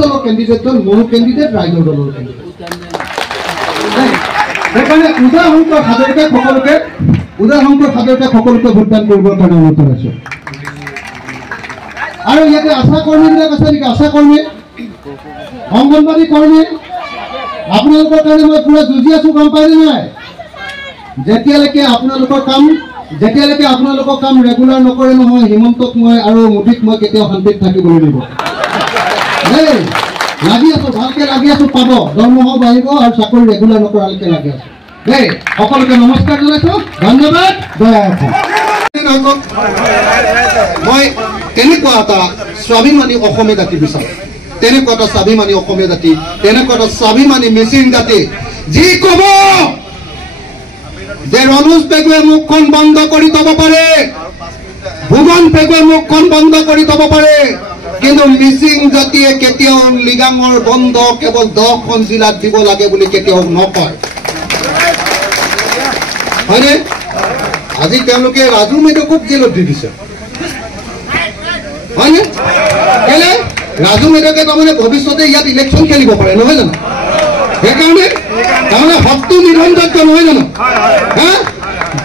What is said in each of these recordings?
দলৰ কেণ্ডিডেটজন মোৰ কেণ্ডিডেট, ৰাইজৰ দলৰ কেণ্ডিডেট। সেইকাৰণে উদাহংকৰ হাজৰিকাক সকলোকে ভোটদান কৰিবৰ কাৰণে অনুৰোধ জনাইছোঁ। আৰু ইয়াতে আশা কৰ্মীবিলাক আছে নেকি? আশা কৰ্মী, অংগনবাড়ী কৰ্মী, আপোনালোকৰ কাৰণে মই পুৰা যুঁজি আছোঁ, গম পাইনে নাই? যেতিয়ালৈকে আপোনালোকৰ কাম ৰেগুলাৰ নকৰে নহয়, হিমন্তক মই আৰু মোদীক মই কেতিয়াও শান্তিত থাকিবলৈ দিব। দেই, লাগি আছোঁ, ভালকে লাগি আছোঁ, পাব, দৰমহাও বাঢ়িব আৰু চাকৰি ৰেগুলাৰ নকৰালৈকে লাগি আছোঁ। দেই, সকলোকে নমস্কাৰ জনাইছোঁ, ধন্যবাদ, জয় অসম। মই তেনেকুৱা এটা স্বাভিমানী অসমীয়া জাতি বিচাৰোঁ, তেনেকুৱা এটা স্বাভিমানী অসমীয়া জাতি, তেনেকুৱা এটা স্বাভিমানী মিচিং জাতি, যি ক'ব যে ৰনোজ পেগুৱে মুখখন বন্ধ কৰি থব পাৰে, ভুৱন পেগুৱে মুখখন বন্ধ কৰি থব পাৰে, কিন্তু মিচিং জাতিয়ে কেতিয়াও লিগাঙৰ বন্ধ কেৱল 10খন জিলাত দিব লাগে বুলি কেতিয়াও নকয়, হয়নে? আজি তেওঁলোকে ৰাজু মেধকক জেলত দি দিছে, হয়নে? কেলে? ৰাজু মেধকে তাৰমানে ভৱিষ্যতে ইয়াত ইলেকশ্যন খেলিব পাৰে, নহয় জানো? সেইকাৰণে তাৰমানে শক্তি নিৰঞ্জনটো নহয় জানো?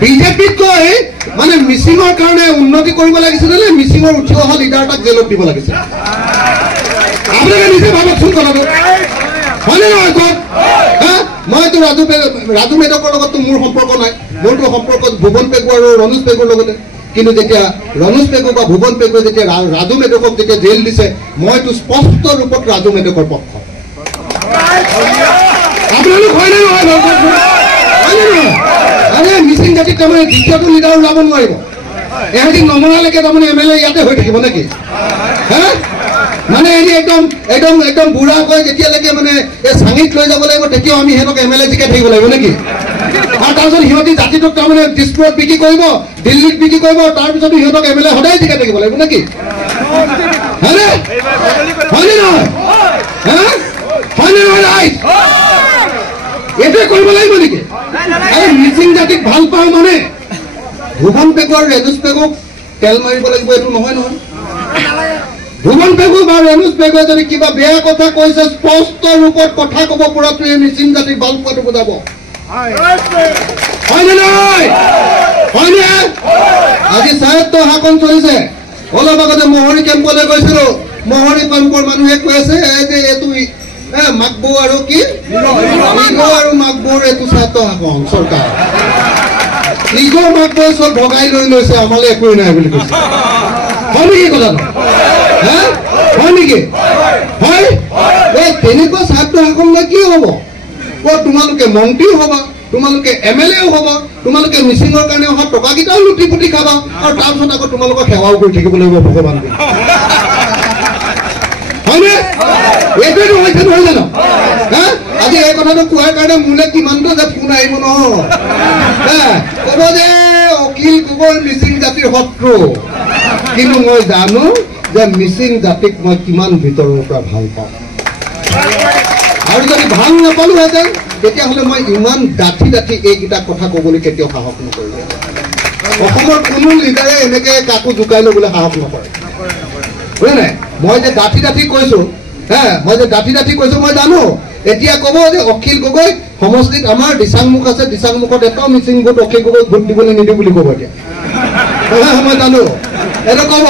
বিজেপিত গৈ মানে মিচিঙৰ কাৰণে উন্নতি কৰিব লাগিছিল নে মিচিঙৰ উঠি অহা লিডাৰ এটাক জেলত দিব লাগিছিল? আপোনালোকে নিজে ভাবকচোন কথাটো, হয়নে নহয় কওক? মইতো ৰাজু মেধকৰ লগততো মোৰ সম্পৰ্ক নাই, মোৰতো সম্পৰ্ক ভুৱন পেগু আৰু ৰনোজ পেগুৰ লগতে। কিন্তু যেতিয়া ৰনোজ পেগু বা ভুৱন পেগুৱে যেতিয়া ৰাজু মেধকক যেতিয়া জেল দিছে, মইতো স্পষ্ট ৰূপত ৰাজু মেধকৰ পক্ষ। আপোনালোক হয়নে নহয়? মিচিং জাতিত তাৰমানে দ্বিতীয়টো লিডাৰ ওলাব নোৱাৰিব, এহেঁতি নমনালৈকে তাৰমানে MLA ইয়াতে হৈ থাকিব নেকি? মানে এনে একদম একদম একদম বুঢ়া কৈ যেতিয়ালৈকে মানে এই চাঙিত লৈ যাব লাগিব, তেতিয়াও আমি সিহঁতক MLA জিকাই থাকিব লাগিব নেকি? আৰু তাৰপিছত সিহঁতি জাতিটোক তাৰমানে দিছপুৰত বিক্ৰী কৰিব, দিল্লীত বিক্ৰী কৰিব, তাৰপিছতো সিহঁতক MLA সদায় জিকাই থাকিব লাগিব নেকি? হয়নে? হয়নে নহয়? হয়নে নহয় ৰাইজ? এইটোৱে কৰিব লাগিব নেকি? আৰু মিচিং জাতিক ভাল পাওঁ মানে ভুৱন পেগু আৰু ৰনোজ পেগুক তেল মাৰিব লাগিব, এইটো নহয় নহয়। ভুৱন পেগু বা ৰনোজ পেগুৱে যদি কিবা বেয়া কথা কৈছে, স্পষ্ট ৰূপত কথা ক'ব পৰাটোৱে মিচিং জাতিক ভাল পোৱাটো বুজাব, হয়নে নহয়? হয়নে? আজি স্বায়ত্ব শাসন চলিছে। অলপ আগতে মহৰী কেম্পলৈ গৈছিলো, মহৰী কেম্পৰ মানুহে কৈ আছে যে এইটো মাকবৌ আৰু কি আৰু মাকবৌৰ এইটো স্বায়ত্ব শাসন চৰকাৰ, নিজৰ মাকবৌৱে চব ভগাই লৈ লৈছে, আমালৈ একোৱেই নাই বুলি কৈছে। হয় নেকি কথাটো? হয় নেকি? হয়, এই তেনেকুৱা স্বায়ত্ব শাসন লৈ কি হ'ব? তোমালোকে মন্ত্ৰীও হবা, তোমালোকে MLAও হবা, তোমালোকে মিচিঙৰ কাৰণে অহা টকাকেইটাও লুটি পুটি খাবা, আৰু তাৰপিছত আকৌ তোমালোকক সেৱাও কৰি থাকিব লাগিব ভগৱান। হয়নে? এইটোৱেতো হৈছে নহয় জানো? আজি এই কথাটো কোৱাৰ কাৰণে মোলৈ কিমানটো যে ফোন আহিব নহয়, ক'ব যে অখিল গগৈ মিচিং জাতিৰ শত্ৰু। কিন্তু মই জানো যে মিচিং জাতিক মই কিমান ভিতৰৰ পৰা ভাল পাওঁ, আৰু যদি ভাল নাপালোহেঁতেন তেতিয়াহ'লে মই ইমান ডাঠি এইকেইটা কথা ক'বলৈ কেতিয়াও সাহস নকৰিলোঁ। অসমৰ কোনো লিডাৰে এনেকে কাকো জোকাই ল'বলৈ সাহস নকৰে, বুজে নাই? মই যে ডাঠি কৈছো, মই জানো। এতিয়া ক'ব যে অখিল গগৈ সমষ্টিত আমাৰ দিচাংমুখ আছে, দিচাংমুখত এটাও মিচিং ভোট অখিল গগৈক ভোট দিবলৈ নিদিওঁ বুলি ক'ব। এতিয়া মই জানো এইটো ক'ব,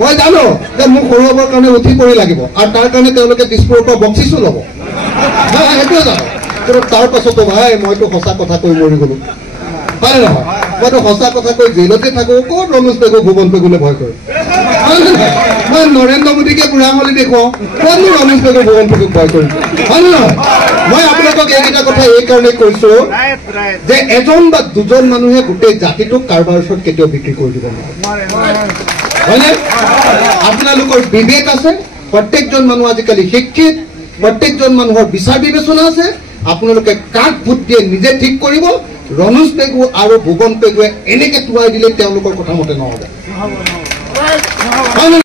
মই জানো যে মোক সৰুবৰ কাৰণে উঠি পৰি লাগিব, আৰু তাৰ কাৰণে তেওঁলোকে দিছপুৰৰ পৰা বক্সিছো ল'ব, সেইটোৱে জানো। কিন্তু তাৰ পাছতো ভাই মইতো সঁচা কথা কৈ মৰি গ'লো, হয়নে নহয়? মইতো সঁচা কথা কৈ জেলতে থাকো, ক'ত ৰনোজ পেগু ভুৱন পেগুলৈ ভয় কৰোঁ? মই নৰেন্দ্ৰ মোদীকে বুঢ়া আঙুলি দেখুৱাওঁ, ক'তনো ৰনোজ পেগু ভুৱন পেগুক ভয় কৰিম? হয়নে নহয়? মই আপোনালোকক এইকেইটা কথা এইকাৰণে কৈছো যে এজন বা দুজন মানুহে গোটেই জাতিটোক কাৰোবাৰ ওচৰত কেতিয়াও বিক্ৰী কৰি দিব নোৱাৰে, হয়নে? আপোনালোকৰ বিবেক আছে, প্ৰত্যেকজন মানুহ আজিকালি শিক্ষিত, প্ৰত্যেকজন মানুহৰ বিচাৰ বিবেচনা আছে। আপোনালোকে কাক ভোট দিয়ে নিজে ঠিক কৰিব। ৰনোজ পেগু আৰু ভুৱন পেগুৱে এনেকে টুৱাই দিলে তেওঁলোকৰ কথা মতে নহ'ব।